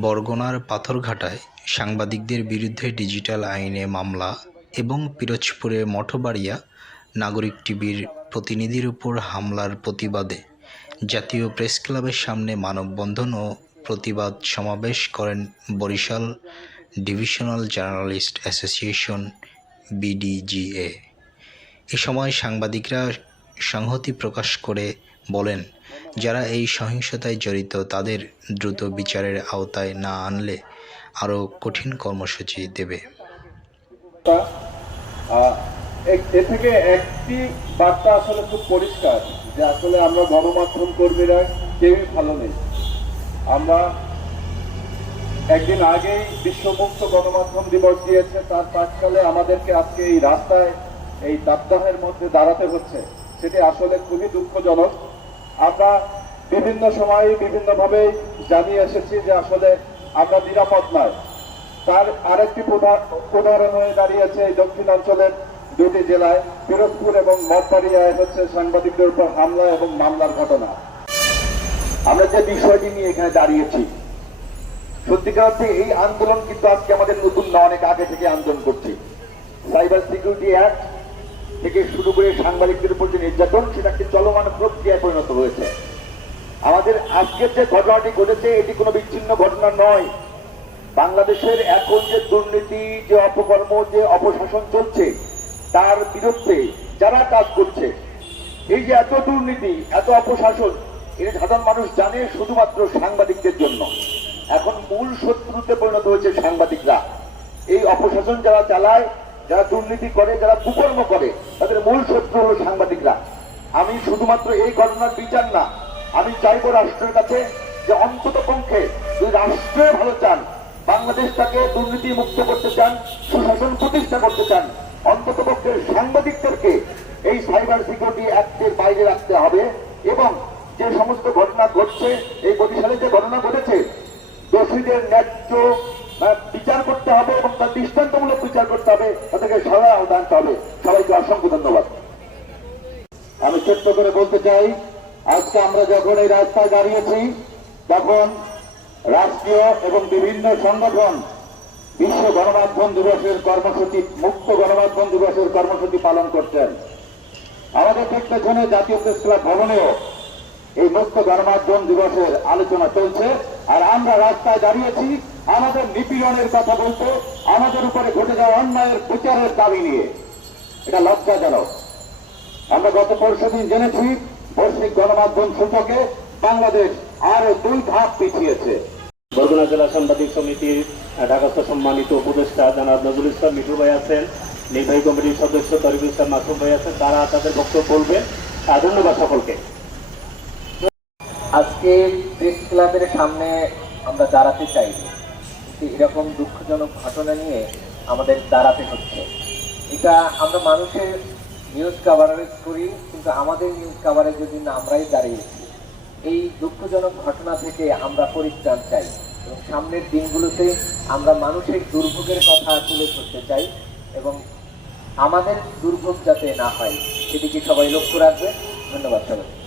বরগুনার পাথরঘাটায় সাংবাদিকদের বিরুদ্ধে ডিজিটাল আইনে মামলা এবং পিরোজপুরে মঠবাড়িয়া নাগরিক টিভির প্রতিনিধির উপর হামলার প্রতিবাদে জাতীয় প্রেস ক্লাবের সামনে মানববন্ধন ও প্রতিবাদ সমাবেশ করেন Barishal divisional journalist association BDGA. এ সময় সাংবাদিকরা সংহতি প্রকাশ করে বলেন, যারা এই সহিংসতায় জড়িত, তাদের দ্রুত বিচারের আওতায় না আনলে আরও কঠিন কর্মসূচি দেবে। এ- থেকে একটি বার্তা আসলে খুব পরিষ্কার, যে আসলে আমরা গণমাধ্যম কর্মীরা কেউই ভালো নেই। আমরা একদিন আগেই বিশ্বমুক্ত গণমাধ্যম দিবস দিয়েছে, তার পাঁচকালে আমাদেরকে আজকে এই রাস্তায়, এই দাবদাহের মধ্যে দাঁড়াতে হচ্ছে, সেটি আসলে খুবই দুঃখজনক। আমরা বিভিন্ন সময়ে বিভিন্নভাবে জানিয়ে এসেছি যে আসলে আমরা নিরাপদ নয়। তার আরেকটি উদাহরণ হয়ে দাঁড়িয়েছে এই দক্ষিণাঞ্চলের দুটি জেলায়, পিরোজপুর এবং মঠবাড়িয়ায় হচ্ছে সাংবাদিকদের উপর হামলা এবং মামলার ঘটনা। আমরা যে বিষয়টি নিয়ে এখানে দাঁড়িয়েছি, সত্যিকার অর্থে এই আন্দোলন কিন্তু আজকে আমাদের নতুন না অনেক আগে থেকে আন্দোলন করছি। সাইবার সিকিউরিটি অ্যাক্ট থেকে শুরু করে সাংবাদিকদের উপর যে নির্যাতন সেটা একটি চলমান প্রক্রিয়ায় পরিণত হয়েছে। আমাদের আজকের যে ঘটনাটি ঘটেছে, এটি কোনো বিচ্ছিন্ন ঘটনা নয়। বাংলাদেশের এখন যে দুর্নীতি, যে অপকর্ম, যে অপশাসন চলছে, তার বিরুদ্ধে যারা কাজ করছে, এই যে এত দুর্নীতি, এত অপশাসন, এটা সাধারণ মানুষ জানে শুধুমাত্র সাংবাদিকদের জন্য। এখন মূল শত্রুতে পরিণত হয়েছে সাংবাদিকরা। এই অপশাসন যারা চালায় যারা দুর্নীতি করে, যারা কুকর্ম করে, তাদের মূল শত্রু হলো সাংবাদিকরা। আমি শুধুমাত্র এই ঘটনার বিচার না, আমি চাইব রাষ্ট্রের কাছে যে অন্তত পক্ষে যদি রাষ্ট্রে ভালো চান বাংলাদেশটাকে দুর্নীতি মুক্ত করতে চান, সুশাসন প্রতিষ্ঠা করতে চান, অন্তত পক্ষে সাংবাদিকদেরকে এই সাইবার সিকিউরিটি অ্যাক্টের বাইরে রাখতে হবে এবং যে সমস্ত ঘটনা ঘটছে, এই বরিশালে যে ঘটনা ঘটেছে, দোষীদের ন্যায্য বিচার করতে হবে, তাদেরকে সবাই আহ্বান হবে। সবাইকে অসংখ্য ধন্যবাদ। আমি ছোট্ট করে বলতে চাই, আজকে আমরা যখন এই রাস্তায় দাঁড়িয়েছি, তখন রাষ্ট্রীয় এবং বিভিন্ন সংগঠন, বিশ্ব গণমাধ্যম দিবসের কর্মসূচি, মুক্ত গণমাধ্যম দিবসের কর্মসূচি পালন করছেন। আমাদের ঠিক পেছনে জাতীয় প্রেস ক্লাব ভবনেও এই মুক্ত গণমাধ্যম দিবসের আলোচনা চলছে। আর আমরা রাস্তায় দাঁড়িয়েছি আমাদের নিপীড়নের কথা বলতে আমাদের উপরে ঘটে যাওয়া অন্যায়ের প্রচারের দাবি নিয়ে। এটা লজ্জাজনক। আমরা গত পরশু দিন জেনেছি বৈশ্বিক গণমাধ্যম সূচকে বাংলাদেশ আরও দুই ধাপ পিছিয়েছে। বরগুনা জেলা সাংবাদিক সমিতির ঢাকাস্থ সম্মানিত উপদেষ্টা জনাব নজরুল ইসলাম মিঠু ভাই আছেন। নির্বাহী কমিটির সদস্য তরিকুল ইসলাম মাসুম ভাই আছেন। তারা তাদের বক্তব্য বলবেন। ধন্যবাদ সকলকে। আজকে প্রেস ক্লাবের সামনে আমরা দাঁড়াতে চাই কিন্তু এরকম দুঃখজনক ঘটনা নিয়ে আমাদের দাঁড়াতে হচ্ছে। এটা আমরা মানুষের নিউজ কাভারেজ করি, কিন্তু আমাদের নিউজ কাভারেজের জন্য আমরাই দাঁড়িয়েছি এই দুঃখজনক ঘটনা থেকে আমরা পরিত্রাণ চাই। এবং সামনের দিনগুলোতে আমরা মানুষের দুর্ভোগের কথা তুলে ধরতে চাই এবং আমাদের দুর্ভোগ যাতে না হয়, সেদিকে সবাই লক্ষ্য রাখবে। ধন্যবাদ সবাই